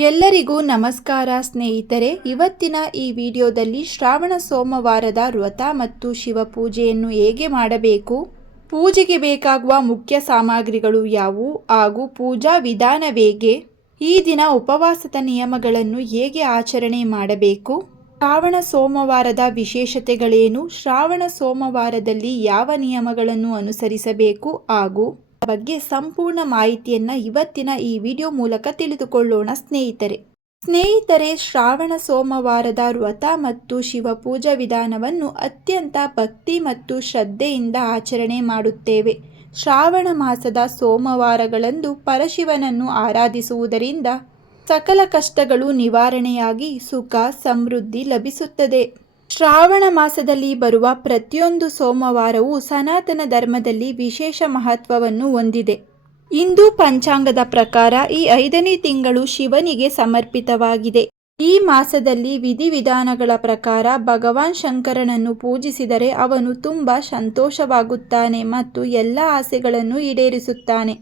ಎಲ್ಲರಿಗೂ ನಮಸ್ಕಾರ ಸ್ನೇಹಿತರೆ. ಇವತ್ತಿನ ಈ ವಿಡಿಯೋದಲ್ಲಿ ಶ್ರಾವಣ ಸೋಮವಾರದ ವ್ರತ ಮತ್ತು ಶಿವಪೂಜೆಯನ್ನು ಹೇಗೆ ಮಾಡಬೇಕು, ಪೂಜೆಗೆ ಬೇಕಾಗುವ ಮುಖ್ಯ ಸಾಮಗ್ರಿಗಳು ಯಾವುವು ಹಾಗೂ ಪೂಜಾ ವಿಧಾನವೇಗೆ, ಈ ದಿನ ಉಪವಾಸದ ನಿಯಮಗಳನ್ನು ಹೇಗೆ ಆಚರಣೆ ಮಾಡಬೇಕು, ಶ್ರಾವಣ ಸೋಮವಾರದ ವಿಶೇಷತೆಗಳೇನು, ಶ್ರಾವಣ ಸೋಮವಾರದಲ್ಲಿ ಯಾವ ನಿಯಮಗಳನ್ನು ಅನುಸರಿಸಬೇಕು ಹಾಗೂ ಬಗ್ಗೆ ಸಂಪೂರ್ಣ ಮಾಹಿತಿಯನ್ನು ಇವತ್ತಿನ ಈ ವಿಡಿಯೋ ಮೂಲಕ ತಿಳಿದುಕೊಳ್ಳೋಣ ಸ್ನೇಹಿತರೆ. ಶ್ರಾವಣ ಸೋಮವಾರದ ವ್ರತ ಮತ್ತು ಶಿವಪೂಜಾ ವಿಧಾನವನ್ನು ಅತ್ಯಂತ ಭಕ್ತಿ ಮತ್ತು ಶ್ರದ್ಧೆಯಿಂದ ಆಚರಣೆ ಮಾಡುತ್ತೇವೆ. ಶ್ರಾವಣ ಮಾಸದ ಸೋಮವಾರಗಳಂದು ಪರಶಿವನನ್ನು ಆರಾಧಿಸುವುದರಿಂದ ಸಕಲ ಕಷ್ಟಗಳು ನಿವಾರಣೆಯಾಗಿ ಸುಖ ಸಮೃದ್ಧಿ ಲಭಿಸುತ್ತದೆ. ಶ್ರಾವಣ ಮಾಸದಲ್ಲಿ ಬರುವ ಪ್ರತಿಯೊಂದು ಸೋಮವಾರವೂ ಸನಾತನ ಧರ್ಮದಲ್ಲಿ ವಿಶೇಷ ಮಹತ್ವವನ್ನು ಹೊಂದಿದೆ. ಹಿಂದೂ ಪಂಚಾಂಗದ ಪ್ರಕಾರ ಈ 5ನೇ ತಿಂಗಳು ಶಿವನಿಗೆ ಸಮರ್ಪಿತವಾಗಿದೆ. ಈ ಮಾಸದಲ್ಲಿ ವಿಧಿವಿಧಾನಗಳ ಪ್ರಕಾರ ಭಗವಾನ್ ಶಂಕರನನ್ನು ಪೂಜಿಸಿದರೆ ಅವನು ತುಂಬ ಸಂತೋಷವಾಗುತ್ತಾನೆ ಮತ್ತು ಎಲ್ಲ ಆಸೆಗಳನ್ನು ಈಡೇರಿಸುತ್ತಾನೆ.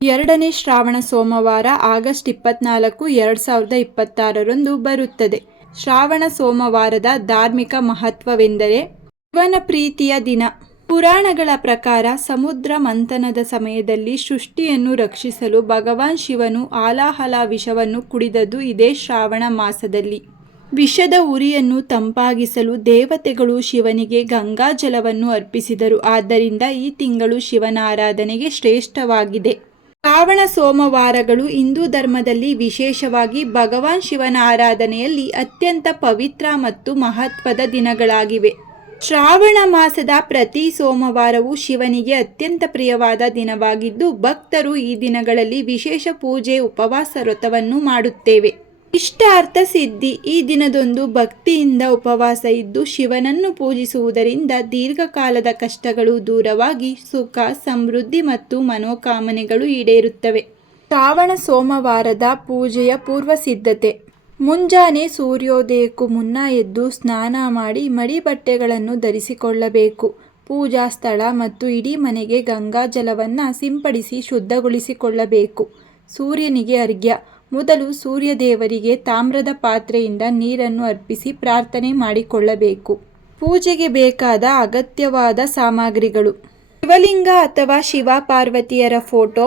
2ನೇ ಶ್ರಾವಣ ಸೋಮವಾರ ಆಗಸ್ಟ್ 24, 2026 ಬರುತ್ತದೆ. ಶ್ರಾವಣ ಸೋಮವಾರದ ಧಾರ್ಮಿಕ ಮಹತ್ವವೆಂದರೆ ಶಿವನ ಪ್ರೀತಿಯ ದಿನ. ಪುರಾಣಗಳ ಪ್ರಕಾರ ಸಮುದ್ರ ಮಂಥನದ ಸಮಯದಲ್ಲಿ ಸೃಷ್ಟಿಯನ್ನು ರಕ್ಷಿಸಲು ಭಗವಾನ್ ಶಿವನು ಹಾಲಾಹಲ ವಿಷವನ್ನು ಕುಡಿದದ್ದು ಇದೇ ಶ್ರಾವಣ ಮಾಸದಲ್ಲಿ. ವಿಷದ ಉರಿಯನ್ನು ತಂಪಾಗಿಸಲು ದೇವತೆಗಳು ಶಿವನಿಗೆ ಗಂಗಾಜಲವನ್ನು ಅರ್ಪಿಸಿದರು. ಆದ್ದರಿಂದ ಈ ತಿಂಗಳು ಶಿವನ ಆರಾಧನೆಗೆ ಶ್ರೇಷ್ಠವಾಗಿದೆ. ಶ್ರಾವಣ ಸೋಮವಾರಗಳು ಹಿಂದೂ ಧರ್ಮದಲ್ಲಿ ವಿಶೇಷವಾಗಿ ಭಗವಾನ್ ಶಿವನ ಆರಾಧನೆಯಲ್ಲಿ ಅತ್ಯಂತ ಪವಿತ್ರ ಮತ್ತು ಮಹತ್ವದ ದಿನಗಳಾಗಿವೆ. ಶ್ರಾವಣ ಮಾಸದ ಪ್ರತಿ ಸೋಮವಾರವೂ ಶಿವನಿಗೆ ಅತ್ಯಂತ ಪ್ರಿಯವಾದ ದಿನವಾಗಿದ್ದು ಭಕ್ತರು ಈ ದಿನಗಳಲ್ಲಿ ವಿಶೇಷ ಪೂಜೆ ಉಪವಾಸ ವ್ರತವನ್ನು ಮಾಡುತ್ತೇವೆ. ಇಷ್ಟಾರ್ಥ ಸಿದ್ಧಿ. ಈ ದಿನದಂದು ಭಕ್ತಿಯಿಂದ ಉಪವಾಸ ಇದ್ದು ಶಿವನನ್ನು ಪೂಜಿಸುವುದರಿಂದ ದೀರ್ಘಕಾಲದ ಕಷ್ಟಗಳು ದೂರವಾಗಿ ಸುಖ ಸಮೃದ್ಧಿ ಮತ್ತು ಮನೋಕಾಮನೆಗಳು ಈಡೇರುತ್ತವೆ. ಶ್ರಾವಣ ಸೋಮವಾರದ ಪೂಜೆಯ ಪೂರ್ವ ಸಿದ್ಧತೆ. ಮುಂಜಾನೆ ಸೂರ್ಯೋದಯಕ್ಕೂ ಮುನ್ನ ಎದ್ದು ಸ್ನಾನ ಮಾಡಿ ಮಡಿ ಬಟ್ಟೆಗಳನ್ನು ಧರಿಸಿಕೊಳ್ಳಬೇಕು. ಪೂಜಾ ಸ್ಥಳ ಮತ್ತು ಇಡೀ ಮನೆಗೆ ಗಂಗಾಜಲವನ್ನು ಸಿಂಪಡಿಸಿ ಶುದ್ಧಗೊಳಿಸಿಕೊಳ್ಳಬೇಕು. ಸೂರ್ಯನಿಗೆ ಅರ್ಘ್ಯ. ಮೊದಲು ಸೂರ್ಯದೇವರಿಗೆ ತಾಮ್ರದ ಪಾತ್ರೆಯಿಂದ ನೀರನ್ನು ಅರ್ಪಿಸಿ ಪ್ರಾರ್ಥನೆ ಮಾಡಿಕೊಳ್ಳಬೇಕು. ಪೂಜೆಗೆ ಬೇಕಾದ ಅಗತ್ಯವಾದ ಸಾಮಗ್ರಿಗಳು: ಶಿವಲಿಂಗ ಅಥವಾ ಶಿವ ಪಾರ್ವತಿಯರ ಫೋಟೋ,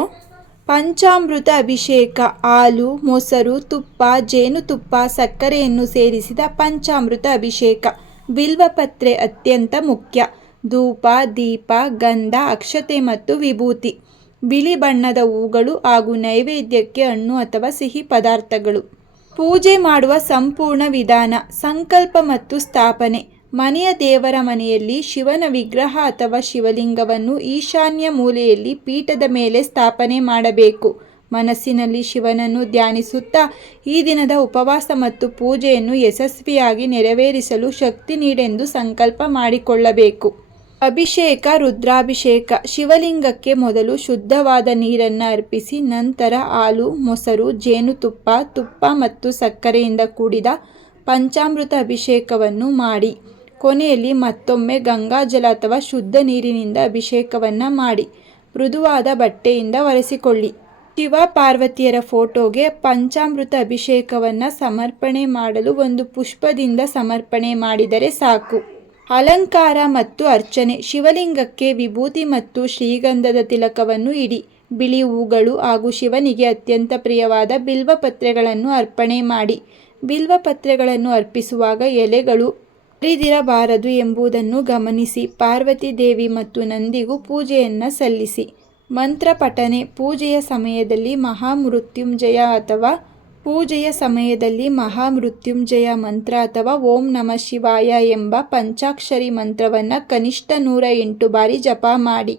ಪಂಚಾಮೃತ ಅಭಿಷೇಕ, ಹಾಲು, ಮೊಸರು, ತುಪ್ಪ, ಜೇನುತುಪ್ಪ, ಸಕ್ಕರೆಯನ್ನು ಸೇರಿಸಿದ ಪಂಚಾಮೃತ ಅಭಿಷೇಕ, ಬಿಲ್ವಪತ್ರೆ ಅತ್ಯಂತ ಮುಖ್ಯ, ಧೂಪ, ದೀಪ, ಗಂಧ, ಅಕ್ಷತೆ ಮತ್ತು ವಿಭೂತಿ, ಬಿಳಿ ಬಣ್ಣದ ಹೂಗಳು ಹಾಗೂ ನೈವೇದ್ಯಕ್ಕೆ ಹಣ್ಣು ಅಥವಾ ಸಿಹಿ ಪದಾರ್ಥಗಳು. ಪೂಜೆ ಮಾಡುವ ಸಂಪೂರ್ಣ ವಿಧಾನ. ಸಂಕಲ್ಪ ಮತ್ತು ಸ್ಥಾಪನೆ. ಮನೆಯ ದೇವರ ಮನೆಯಲ್ಲಿ ಶಿವನ ವಿಗ್ರಹ ಅಥವಾ ಶಿವಲಿಂಗವನ್ನು ಈಶಾನ್ಯ ಮೂಲೆಯಲ್ಲಿ ಪೀಠದ ಮೇಲೆ ಸ್ಥಾಪನೆ ಮಾಡಬೇಕು. ಮನಸ್ಸಿನಲ್ಲಿ ಶಿವನನ್ನು ಧ್ಯಾನಿಸುತ್ತಾ ಈ ದಿನದ ಉಪವಾಸ ಮತ್ತು ಪೂಜೆಯನ್ನು ಯಶಸ್ವಿಯಾಗಿ ನೆರವೇರಿಸಲು ಶಕ್ತಿ ನೀಡೆಂದು ಸಂಕಲ್ಪ ಮಾಡಿಕೊಳ್ಳಬೇಕು. ಅಭಿಷೇಕ. ರುದ್ರಾಭಿಷೇಕ. ಶಿವಲಿಂಗಕ್ಕೆ ಮೊದಲು ಶುದ್ಧವಾದ ನೀರನ್ನು ಅರ್ಪಿಸಿ ನಂತರ ಹಾಲು, ಮೊಸರು, ಜೇನುತುಪ್ಪ, ತುಪ್ಪ ಮತ್ತು ಸಕ್ಕರೆಯಿಂದ ಕೂಡಿದ ಪಂಚಾಮೃತ ಅಭಿಷೇಕವನ್ನು ಮಾಡಿ ಕೊನೆಯಲ್ಲಿ ಮತ್ತೊಮ್ಮೆ ಗಂಗಾಜಲ ಅಥವಾ ಶುದ್ಧ ನೀರಿನಿಂದ ಅಭಿಷೇಕವನ್ನು ಮಾಡಿ ಮೃದುವಾದ ಬಟ್ಟೆಯಿಂದ ಒರೆಸಿಕೊಳ್ಳಿ. ಶಿವ ಪಾರ್ವತಿಯರ ಫೋಟೋಗೆ ಪಂಚಾಮೃತ ಅಭಿಷೇಕವನ್ನು ಸಮರ್ಪಣೆ ಮಾಡಲು ಒಂದು ಪುಷ್ಪದಿಂದ ಸಮರ್ಪಣೆ ಮಾಡಿದರೆ ಸಾಕು. ಅಲಂಕಾರ ಮತ್ತು ಅರ್ಚನೆ. ಶಿವಲಿಂಗಕ್ಕೆ ವಿಭೂತಿ ಮತ್ತು ಶ್ರೀಗಂಧದ ತಿಲಕವನ್ನು ಇಡಿ. ಬಿಳಿ ಹೂಗಳು ಹಾಗೂ ಶಿವನಿಗೆ ಅತ್ಯಂತ ಪ್ರಿಯವಾದ ಬಿಲ್ವಪತ್ರೆಗಳನ್ನು ಅರ್ಪಣೆ ಮಾಡಿ. ಬಿಲ್ವಪತ್ರೆಗಳನ್ನು ಅರ್ಪಿಸುವಾಗ ಎಲೆಗಳು ಹರಿದಿರಬಾರದು ಎಂಬುದನ್ನು ಗಮನಿಸಿ. ಪಾರ್ವತಿ ದೇವಿ ಮತ್ತು ನಂದಿಗೂ ಪೂಜೆಯನ್ನು ಸಲ್ಲಿಸಿ. ಮಂತ್ರ ಪಠನೆ. ಪೂಜೆಯ ಸಮಯದಲ್ಲಿ ಮಹಾಮೃತ್ಯುಂಜಯ ಮಂತ್ರ ಅಥವಾ ಓಂ ನಮಃ ಶಿವಾಯ ಎಂಬ ಪಂಚಾಕ್ಷರಿ ಮಂತ್ರವನ್ನು ಕನಿಷ್ಠ 108 ಬಾರಿ ಜಪ ಮಾಡಿ.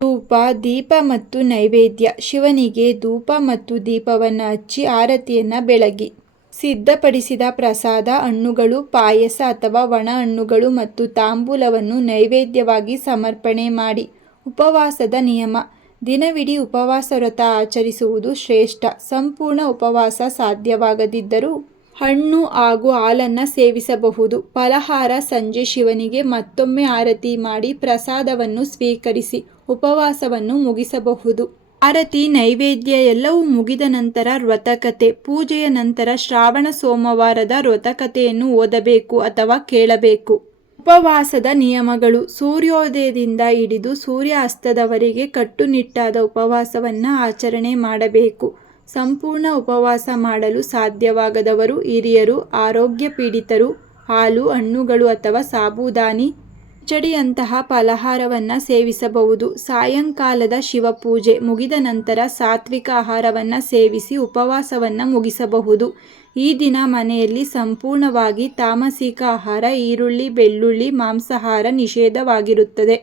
ಧೂಪ, ದೀಪ ಮತ್ತು ನೈವೇದ್ಯ. ಶಿವನಿಗೆ ಧೂಪ ಮತ್ತು ದೀಪವನ್ನು ಹಚ್ಚಿ ಆರತಿಯನ್ನು ಬೆಳಗಿ. ಸಿದ್ಧಪಡಿಸಿದ ಪ್ರಸಾದ, ಹಣ್ಣುಗಳು, ಪಾಯಸ ಅಥವಾ ಒಣ ಹಣ್ಣುಗಳು ಮತ್ತು ತಾಂಬೂಲವನ್ನು ನೈವೇದ್ಯವಾಗಿ ಸಮರ್ಪಣೆ ಮಾಡಿ. ಉಪವಾಸದ ನಿಯಮ. ದಿನವಿಡೀ ಉಪವಾಸ ವ್ರತ ಆಚರಿಸುವುದು ಶ್ರೇಷ್ಠ. ಸಂಪೂರ್ಣ ಉಪವಾಸ ಸಾಧ್ಯವಾಗದಿದ್ದರೂ ಹಣ್ಣು ಹಾಗೂ ಹಾಲನ್ನು ಸೇವಿಸಬಹುದು. ಫಲಹಾರ. ಸಂಜೆ ಶಿವನಿಗೆ ಮತ್ತೊಮ್ಮೆ ಆರತಿ ಮಾಡಿ ಪ್ರಸಾದವನ್ನು ಸ್ವೀಕರಿಸಿ ಉಪವಾಸವನ್ನು ಮುಗಿಸಬಹುದು. ಆರತಿ, ನೈವೇದ್ಯ ಎಲ್ಲವೂ ಮುಗಿದ ನಂತರ ವ್ರತಕಥೆ. ಪೂಜೆಯ ನಂತರ ಶ್ರಾವಣ ಸೋಮವಾರದ ವ್ರತಕಥೆಯನ್ನು ಓದಬೇಕು ಅಥವಾ ಕೇಳಬೇಕು. ಉಪವಾಸದ ನಿಯಮಗಳು. ಸೂರ್ಯೋದಯದಿಂದ ಹಿಡಿದು ಸೂರ್ಯಾಸ್ತದವರೆಗೆ ಕಟ್ಟುನಿಟ್ಟಾದ ಉಪವಾಸವನ್ನು ಆಚರಣೆ ಮಾಡಬೇಕು. ಸಂಪೂರ್ಣ ಉಪವಾಸ ಮಾಡಲು ಸಾಧ್ಯವಾಗದವರು, ಹಿರಿಯರು, ಆರೋಗ್ಯ ಪೀಡಿತರು ಹಾಲು, ಹಣ್ಣುಗಳು ಅಥವಾ ಸಾಬುದಾನಿ, ಕಿಚಡಿಯಂತಹ ಫಲಹಾರವನ್ನು ಸೇವಿಸಬಹುದು. ಸಾಯಂಕಾಲದ ಶಿವಪೂಜೆ ಮುಗಿದ ನಂತರ ಸಾತ್ವಿಕ ಆಹಾರವನ್ನು ಸೇವಿಸಿ ಉಪವಾಸವನ್ನು ಮುಗಿಸಬಹುದು. ಈ ದಿನ ಮನೆಯಲ್ಲಿ ಸಂಪೂರ್ಣವಾಗಿ ತಾಮಸಿಕ ಆಹಾರ, ಈರುಳ್ಳಿ, ಬೆಳ್ಳುಳ್ಳಿ, ಮಾಂಸಾಹಾರ ನಿಷೇಧವಾಗಿರುತ್ತದೆ.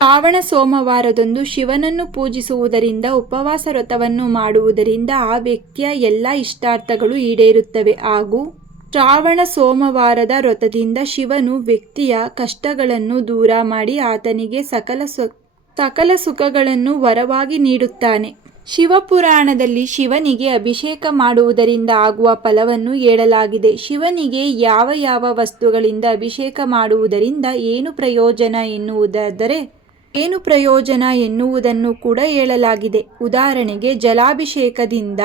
ಶ್ರಾವಣ ಸೋಮವಾರದಂದು ಶಿವನನ್ನು ಪೂಜಿಸುವುದರಿಂದ, ಉಪವಾಸ ವ್ರತವನ್ನು ಮಾಡುವುದರಿಂದ ಆ ವ್ಯಕ್ತಿಯ ಎಲ್ಲ ಇಷ್ಟಾರ್ಥಗಳು ಈಡೇರುತ್ತವೆ ಹಾಗೂ ಶ್ರಾವಣ ಸೋಮವಾರದ ವ್ರತದಿಂದ ಶಿವನು ವ್ಯಕ್ತಿಯ ಕಷ್ಟಗಳನ್ನು ದೂರ ಮಾಡಿ ಆತನಿಗೆ ಸಕಲ ಸುಖಗಳನ್ನು ವರವಾಗಿ ನೀಡುತ್ತಾನೆ. ಶಿವಪುರಾಣದಲ್ಲಿ ಶಿವನಿಗೆ ಅಭಿಷೇಕ ಮಾಡುವುದರಿಂದ ಆಗುವ ಫಲವನ್ನು ಹೇಳಲಾಗಿದೆ. ಶಿವನಿಗೆ ಯಾವ ಯಾವ ವಸ್ತುಗಳಿಂದ ಅಭಿಷೇಕ ಮಾಡುವುದರಿಂದ ಏನು ಪ್ರಯೋಜನ ಎನ್ನುವುದನ್ನು ಕೂಡ ಹೇಳಲಾಗಿದೆ. ಉದಾಹರಣೆಗೆ, ಜಲಾಭಿಷೇಕದಿಂದ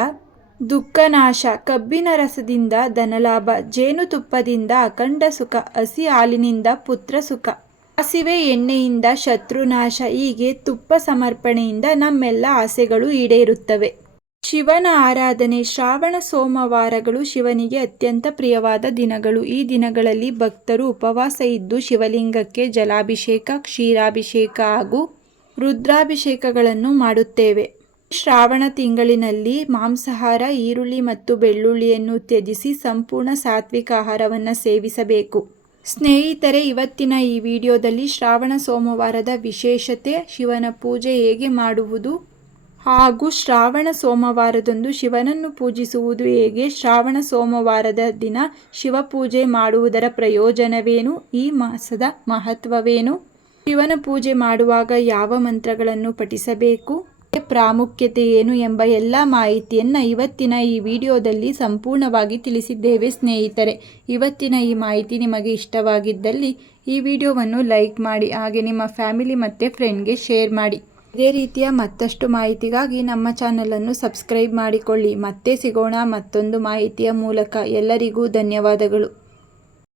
ದುಃಖನಾಶ, ಕಬ್ಬಿನ ರಸದಿಂದ ಧನಲಾಭ, ಜೇನುತುಪ್ಪದಿಂದ ಅಖಂಡ ಸುಖ, ಹಸಿ ಹಾಲಿನಿಂದ ಪುತ್ರ ಸುಖ, ಸಾಸಿವೆ ಎಣ್ಣೆಯಿಂದ ಶತ್ರುನಾಶ. ಹೀಗೆ ತುಪ್ಪ ಸಮರ್ಪಣೆಯಿಂದ ನಮ್ಮೆಲ್ಲ ಆಸೆಗಳು ಈಡೇರುತ್ತವೆ. ಶಿವನ ಆರಾಧನೆ. ಶ್ರಾವಣ ಸೋಮವಾರಗಳು ಶಿವನಿಗೆ ಅತ್ಯಂತ ಪ್ರಿಯವಾದ ದಿನಗಳು. ಈ ದಿನಗಳಲ್ಲಿ ಭಕ್ತರು ಉಪವಾಸ ಇದ್ದು ಶಿವಲಿಂಗಕ್ಕೆ ಜಲಾಭಿಷೇಕ, ಕ್ಷೀರಾಭಿಷೇಕ ಹಾಗೂ ರುದ್ರಾಭಿಷೇಕಗಳನ್ನು ಮಾಡುತ್ತೇವೆ. ಶ್ರಾವಣ ತಿಂಗಳಿನಲ್ಲಿ ಮಾಂಸಾಹಾರ, ಈರುಳ್ಳಿ ಮತ್ತು ಬೆಳ್ಳುಳ್ಳಿಯನ್ನು ತ್ಯಜಿಸಿ ಸಂಪೂರ್ಣ ಸಾತ್ವಿಕ ಆಹಾರವನ್ನು ಸೇವಿಸಬೇಕು. ಸ್ನೇಹಿತರೆ, ಇವತ್ತಿನ ಈ ವಿಡಿಯೋದಲ್ಲಿ ಶ್ರಾವಣ ಸೋಮವಾರದ ವಿಶೇಷತೆ, ಶಿವನ ಪೂಜೆ ಹೇಗೆ ಮಾಡುವುದು ಹಾಗೂ ಶ್ರಾವಣ ಸೋಮವಾರದಂದು ಶಿವನನ್ನು ಪೂಜಿಸುವುದು ಹೇಗೆ, ಶ್ರಾವಣ ಸೋಮವಾರದ ದಿನ ಶಿವಪೂಜೆ ಮಾಡುವುದರ ಪ್ರಯೋಜನವೇನು, ಈ ಮಾಸದ ಮಹತ್ವವೇನು, ಶಿವನ ಪೂಜೆ ಮಾಡುವಾಗ ಯಾವ ಮಂತ್ರಗಳನ್ನು ಪಠಿಸಬೇಕು, ಪ್ರಾಮುಖ್ಯತೆ ಏನು ಎಂಬ ಎಲ್ಲ ಮಾಹಿತಿಯನ್ನು ಇವತ್ತಿನ ಈ ವಿಡಿಯೋದಲ್ಲಿ ಸಂಪೂರ್ಣವಾಗಿ ತಿಳಿಸಿದ್ದೇವೆ. ಸ್ನೇಹಿತರೆ, ಇವತ್ತಿನ ಈ ಮಾಹಿತಿ ನಿಮಗೆ ಇಷ್ಟವಾಗಿದ್ದಲ್ಲಿ ಈ ವಿಡಿಯೋವನ್ನು ಲೈಕ್ ಮಾಡಿ, ಹಾಗೆ ನಿಮ್ಮ ಫ್ಯಾಮಿಲಿ ಮತ್ತು ಫ್ರೆಂಡ್ಗೆ ಶೇರ್ ಮಾಡಿ. ಇದೇ ರೀತಿಯ ಮತ್ತಷ್ಟು ಮಾಹಿತಿಗಾಗಿ ನಮ್ಮ ಚಾನಲನ್ನು ಸಬ್ಸ್ಕ್ರೈಬ್ ಮಾಡಿಕೊಳ್ಳಿ. ಮತ್ತೆ ಸಿಗೋಣ ಮತ್ತೊಂದು ಮಾಹಿತಿಯ ಮೂಲಕ. ಎಲ್ಲರಿಗೂ ಧನ್ಯವಾದಗಳು.